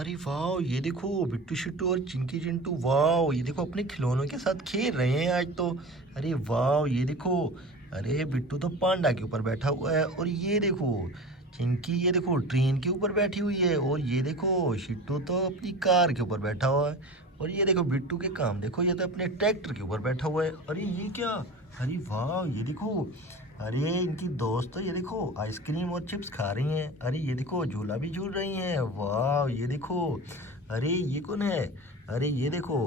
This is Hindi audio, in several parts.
अरे वाह, ये देखो बिट्टू शिट्टू और चिंकी चिंटू, वाह ये देखो अपने खिलौनों के साथ खेल रहे हैं आज तो। अरे वाह ये देखो, अरे बिट्टू तो पांडा के ऊपर बैठा हुआ है, और ये देखो चिंकी, ये देखो ट्रेन के ऊपर बैठी हुई है, और ये देखो शिट्टू तो अपनी कार के ऊपर बैठा हुआ है, और ये देखो बिट्टू के काम देखो, ये तो अपने ट्रैक्टर के ऊपर बैठा हुआ है। अरे ये क्या, अरे वाह ये देखो, अरे इनकी दोस्त तो ये देखो आइसक्रीम और चिप्स खा रही हैं। अरे ये देखो झूला भी झूल रही हैं, वाह ये देखो। अरे ये कौन है, अरे ये देखो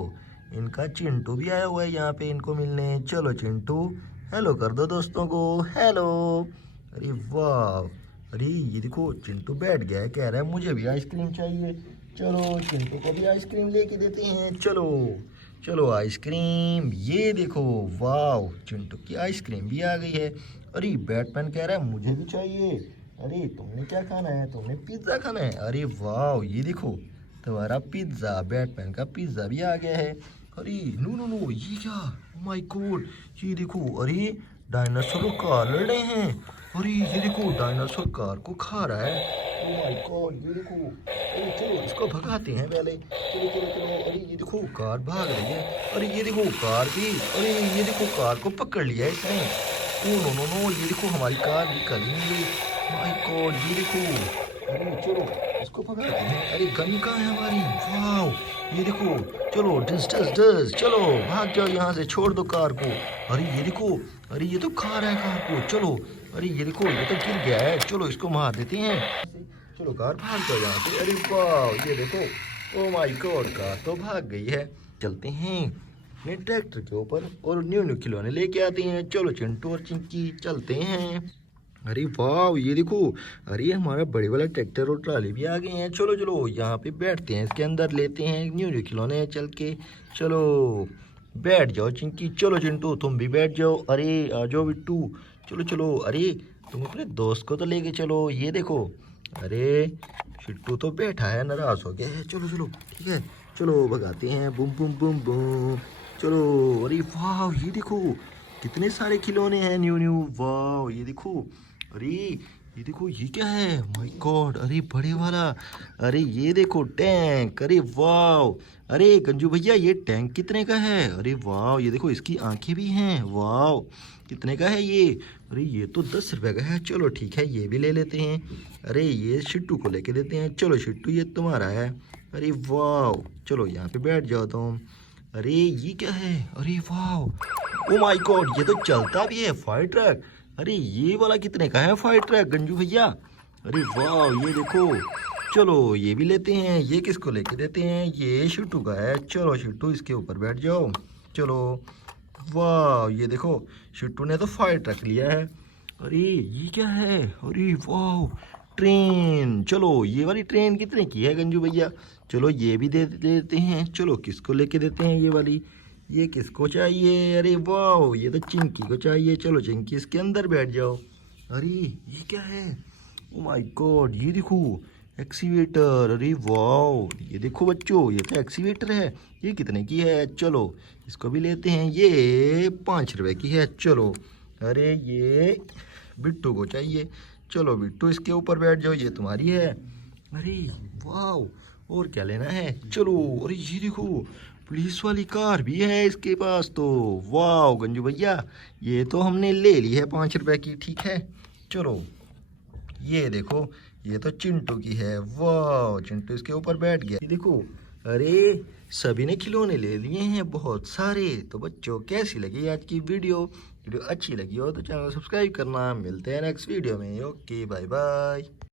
इनका चिंटू भी आया हुआ है यहाँ पे इनको मिलने। चलो चिंटू हेलो कर दो दोस्तों को, हेलो। अरे वाह, अरे ये देखो चिंटू बैठ गया है, कह रहा है मुझे भी आइसक्रीम चाहिए। चलो चिंटू को भी आइसक्रीम लेके देते हैं, चलो चलो आइसक्रीम, ये देखो वाह चिंटू की आइसक्रीम भी आ गई है। अरे बैटमैन कह रहा है मुझे भी चाहिए। अरे तुमने क्या खाना है, तुमने पिज्ज़ा खाना है। अरे वाह ये देखो तुम्हारा पिज्ज़ा, बैटमैन का पिज्ज़ा भी आ गया है। अरे नो नो नो, ये क्या, माय गॉड, ये देखो, अरे डायनासोर कार लड़ रहे हैं। अरे ये देखो डायनासोर कार को खा रहा है। ओ माय गॉड, ये देखो, अरे चलो इसको भगाते हैं पहले, चलो चलो चलो। अरे ये देखो कार भाग रही है। अरे ये देखो कार भी, अरे ये देखो कार को पकड़ लिया इसने। ओ नो नो नो, ये देखो हमारी कार भी कल नहीं गई। माय गॉड ये देखो, अरे चलो इसको भगाते हैं। अरे गन कहाँ है हमारी, वाह ये देखो, चलो डस डस डस, चलो भाग जाओ यहाँ से, छोड़ दो कार को। अरे ये देखो, अरे ये तो खा रहा है कार को, चलो। अरे ये देखो ये तो गिर गया है, चलो इसको मार देते हैं। चलो कार भाग जाओ यहाँ से। अरे वाह ये देखो, ओ माय गॉड कार तो भाग गई है। चलते हैं अपने ट्रैक्टर के ऊपर और न्यू न्यू खिलौने लेके आते हैं। चलो चिंटू और चिंकी चलते हैं। अरे वाह ये देखो, अरे हमारा बड़े वाला ट्रैक्टर और ट्राली भी आ गए हैं। चलो चलो यहाँ पे बैठते हैं, इसके अंदर लेते हैं न्यू न्यू खिलौने चल के। चलो बैठ जाओ चिंकी, चलो चिंटू तुम भी बैठ जाओ। अरे आ जाओ बिट्टू, चलो चलो। अरे तुम अपने दोस्त को तो लेके चलो, ये देखो। अरे शिट्टू तो बैठा है, नाराज हो गया है। चलो चलो ठीक है, चलो भगाते हैं, बुम बुम बुम बुम। चलो, अरे वाह ये देखो कितने सारे खिलौने हैं न्यू न्यू, वाह ये देखो। अरे ये देखो ये क्या है, माय गॉड, अरे बड़े वाला, अरे ये देखो टैंक, अरे वाह। अरे गंजू भैया ये टैंक कितने का है, अरे वाह ये देखो इसकी आंखें भी हैं, वाह कितने का है ये, अरे ये तो 10 रुपए का है। चलो ठीक है ये भी ले लेते हैं। अरे ये शिट्टू को लेके देते हैं, चलो शिट्टू ये तुम्हारा है। अरे वाह, चलो यहाँ पे बैठ जाओ तुम। अरे ये क्या है, अरे वाह, ओ माय गॉड ये तो चलता भी है, फायर ट्रक। अरे ये वाला कितने का है फायर ट्रक गंजू भैया, अरे वाह ये देखो। चलो ये भी लेते हैं, ये किसको लेके देते हैं, ये शिट्टू का है। चलो शिट्टू इसके ऊपर बैठ जाओ, चलो। वाह ये देखो शिट्टू ने तो फायर ट्रक लिया है। अरे ये क्या है, अरे वाह ट्रेन, चलो ये वाली ट्रेन कितने की है गंजू भैया, चलो ये भी दे देते हैं। चलो किसको लेके देते हैं ये वाली, ये किसको चाहिए, अरे वाह ये तो चिंकी को चाहिए। चलो चिंकी इसके अंदर बैठ जाओ। अरे ये क्या है, ओ माय गॉड ये देखो एक्सीवेटर, अरे वाह ये देखो बच्चों ये तो एक्सीवेटर है, ये कितने की है, चलो इसको भी लेते हैं, ये 5 रुपए की है। चलो अरे ये बिट्टू को चाहिए, चलो बिट्टू इसके ऊपर बैठ जाओ, ये तुम्हारी है। अरे वाह और क्या लेना है, चलो। अरे ये देखो पुलिस वाली कार भी है इसके पास तो, वाह गंजू भैया ये तो हमने ले ली है 5 रुपए की, ठीक है। चलो ये देखो ये तो चिंटू की है, वाह चिंटू इसके ऊपर बैठ गया, ये देखो। अरे सभी ने खिलौने ले लिए हैं बहुत सारे। तो बच्चों कैसी लगी आज की वीडियो, वीडियो अच्छी लगी हो तो चैनल को सब्सक्राइब करना। मिलते हैं नेक्स्ट वीडियो में, ओके बाय बाय।